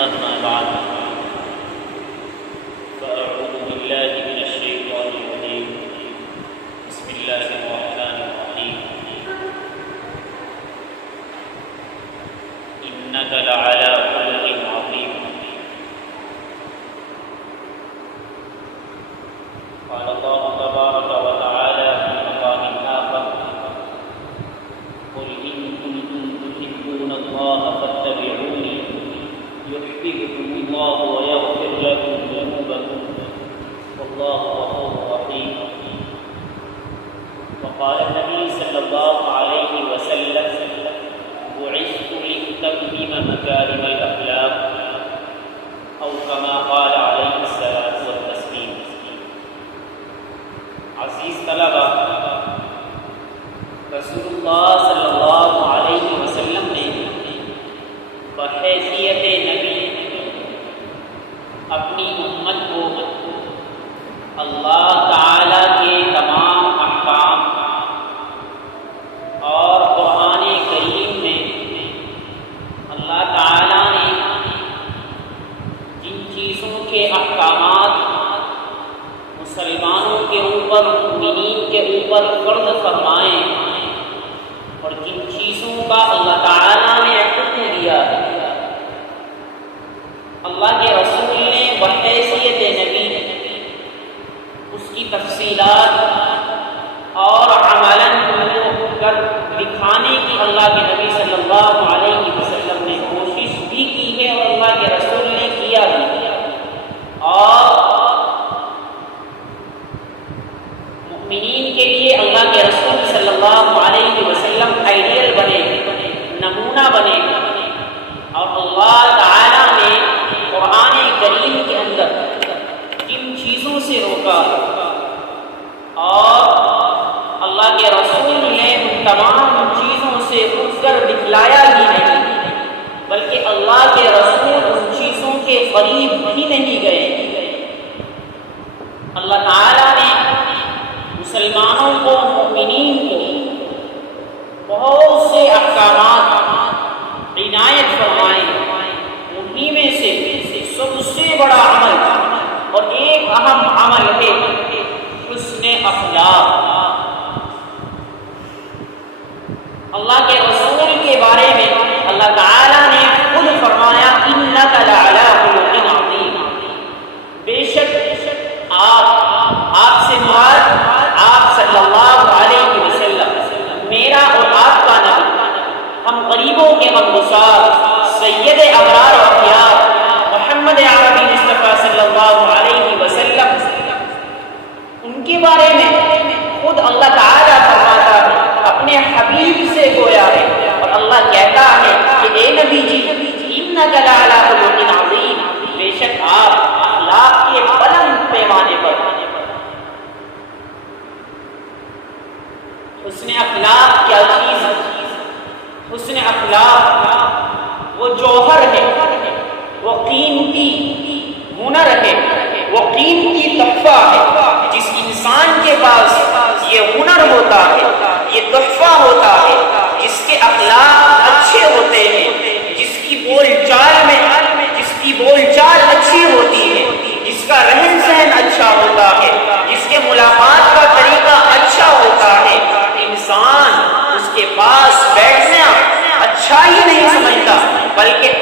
أما بعد فأعوذ بالله من الشيطان الرجيم بسم الله الرحمن الرحيم إنك لعلى خلق عظيم قال الله تبارك وتعالى في مقام آخر قل إن كنتم تحبون الله فاتبعوني يحببكم الله ويغفر لكم ذنوبكم والله غفور رحيم. وقال النبي صلى الله عليه وسلم بعثت لأتمم مكارم الأخلاق أو كما قال عليه الصلاة والتسليم. عزیز طلبہ، رسول اللہ صلی اللہ علیہ وسلم نے بحیثیت نبی اپنی امت کو اللہ تعالی کے تمام احکام اور قرآن کریم میں اللہ تعالی نے جن چیزوں کے احکامات مسلمانوں کے اوپر، مومنین کے اوپر فرض فرمائے اور جن چیزوں کا اللہ تعالیٰ نے حکم دیا ہے، اللہ کے رسول نے بحیثیت نبی اس کی تفصیلات اور عملاً کر دکھانے کی اللہ کے نبی صلی اللہ علیہ وسلم نے کوشش بھی کی ہے اور اللہ کے رسول نے کیا بھی ہے. اور مومنین کے لیے اللہ کے رسول صلی اللہ علیہ وسلم آئیڈیل بنے، نمونہ بنے. اور اللہ تعالیٰ نے قرآن کریم کے اندر جن چیزوں سے روکا اور اللہ کے رسول نے ان تمام چیزوں سے رک کر دکھلایا ہی نہیں، بلکہ اللہ کے رسول ان چیزوں کے قریب بھی نہیں گئے. اللہ تعالیٰ نے مسلمانوں کو، مومنین کو بہت سے احکامات عنایت فرمائے. انہی میں سے سب سے بڑا عمل اور ایک اہم عمل ہے حسن اخلاق. اللہ کے رسول کے بارے میں اللہ تعالی نے خود فرمایا انک لعلی خلق عظیم. بے شک آپ سے مراد آپ صلی اللہ علیہ وسلم، میرا اور آپ کا نبی، ہم غریبوں کے مقبوضات سید ابرار و اخیار محمد عربی مصطفیٰ صلی اللہ علیہ وسلم، ان کے بارے میں خود اللہ تعالیٰ فرماتا ہے، اپنے حبیب سے گویا ہے اور اللہ کہتا ہے کہ اے نبی جی انک لعلی خلق عظیم، بے شک آپ اخلاق کے بلند پیمانے پر. حسن اخلاق کیا چیز ہے؟ حسن اخلاق وہ جوہر ہے، وہ قیمتی ہنر ہے، وہ قیمتی تحفہ ہے. جس انسان کے پاس یہ ہنر ہوتا ہے، یہ تحفہ ہوتا ہے، جس کے اخلاق اچھے ہوتے ہیں، جس کی بول چال اچھی ہوتی ہے، جس کا رہن سہن اچھا ہوتا ہے، جس کے ملاقات کا طریقہ اچھا ہوتا ہے، انسان اس کے پاس بیٹھنا اچھا ہی نہیں سمجھتا بلکہ